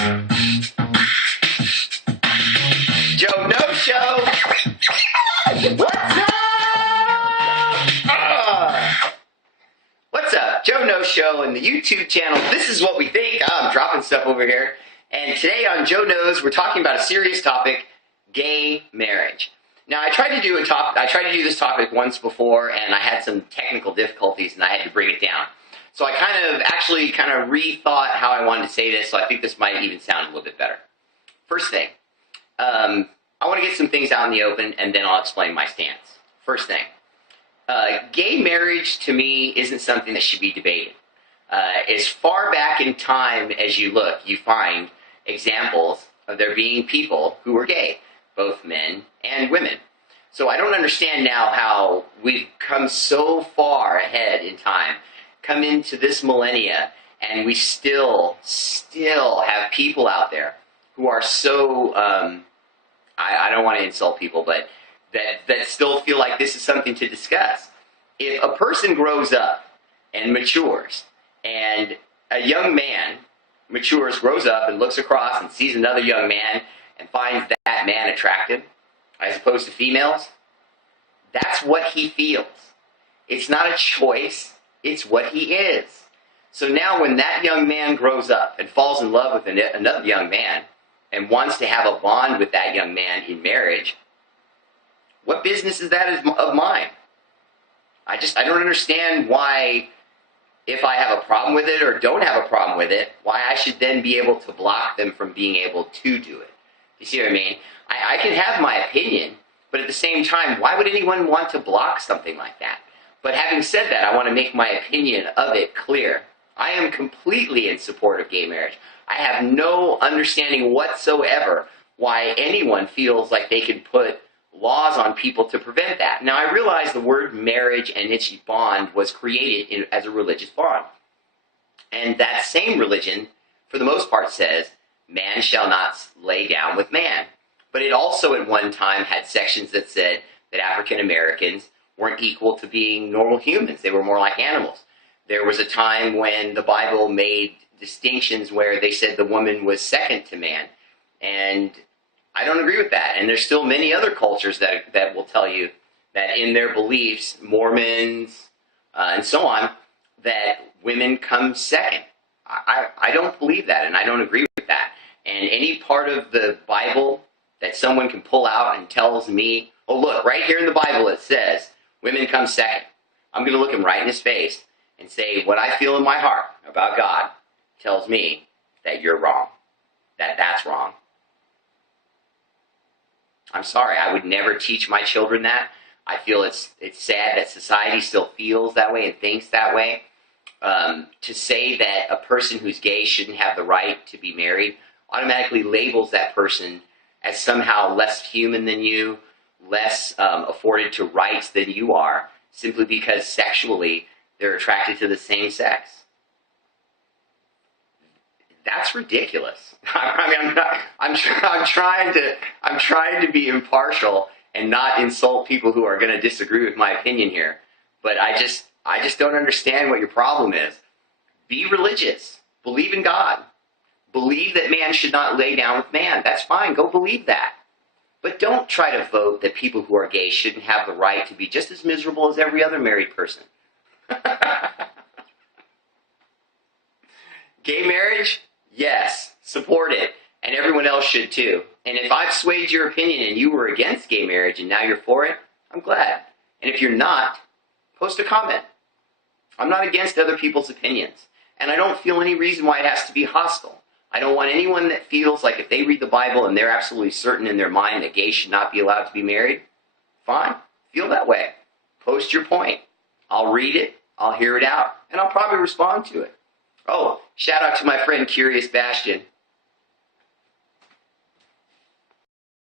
Joe No Show. What's up? What's up? Joe No Show and the YouTube channel. This is what we think. I'm dropping stuff over here. And today on Joe Knows, we're talking about a serious topic, gay marriage. Now, I tried to do this topic once before, and I had some technical difficulties, and I had to bring it down. So I kind of rethought how I wanted to say this, so I think this might even sound a little bit better. First thing, I want to get some things out in the open, and then I'll explain my stance. First thing, gay marriage to me isn't something that should be debated. As far back in time as you look, you find examples of there being people who were gay, both men and women. So I don't understand now how we've come so far ahead in time, come into this millennia, and we still have people out there who are so, I don't want to insult people, but that still feel like this is something to discuss. If a person grows up and matures, and a young man grows up and looks across and sees another young man and finds that man attractive, as opposed to females, that's what he feels. It's not a choice, it's what he is. So now when that young man grows up and falls in love with another young man and wants to have a bond with that young man in marriage, what business is that of mine? I don't understand why, if I have a problem with it or don't have a problem with it, why I should then be able to block them from being able to do it. You see what I mean? I can have my opinion, but at the same time, why would anyone want to block something like that? But having said that, I want to make my opinion of it clear. I am completely in support of gay marriage. I have no understanding whatsoever why anyone feels like they can put laws on people to prevent that. Now, I realize the word marriage and its bond was created as a religious bond. And that same religion, for the most part, says, man shall not lay down with man. But it also at one time had sections that said that African Americans weren't equal to being normal humans. They were more like animals. There was a time when the Bible made distinctions where they said the woman was second to man. And I don't agree with that. And there's still many other cultures that will tell you that in their beliefs, Mormons and so on, that women come second. I don't believe that, and I don't agree with that. And any part of the Bible that someone can pull out and tells me, oh, look, right here in the Bible it says women come second, I'm going to look him right in his face and say what I feel in my heart about God tells me that you're wrong, that's wrong. I'm sorry, I would never teach my children that. I feel it's sad that society still feels that way and thinks that way. To say that a person who's gay shouldn't have the right to be married automatically labels that person as somehow less human than you, less afforded to rights than you are, simply because sexually they're attracted to the same sex. That's ridiculous. I mean, I'm trying to be impartial and not insult people who are going to disagree with my opinion here. But I just don't understand what your problem is. Be religious. Believe in God. Believe that man should not lay down with man. That's fine. Go believe that. But don't try to vote that people who are gay shouldn't have the right to be just as miserable as every other married person. Gay marriage? Yes. Support it. And everyone else should too. And if I've swayed your opinion and you were against gay marriage and now you're for it, I'm glad. And if you're not, post a comment. I'm not against other people's opinions. And I don't feel any reason why it has to be hostile. I don't want anyone that feels like if they read the Bible and they're absolutely certain in their mind that gays should not be allowed to be married, fine, feel that way. Post your point. I'll read it, I'll hear it out, and I'll probably respond to it. Oh, shout out to my friend Curious Bastion.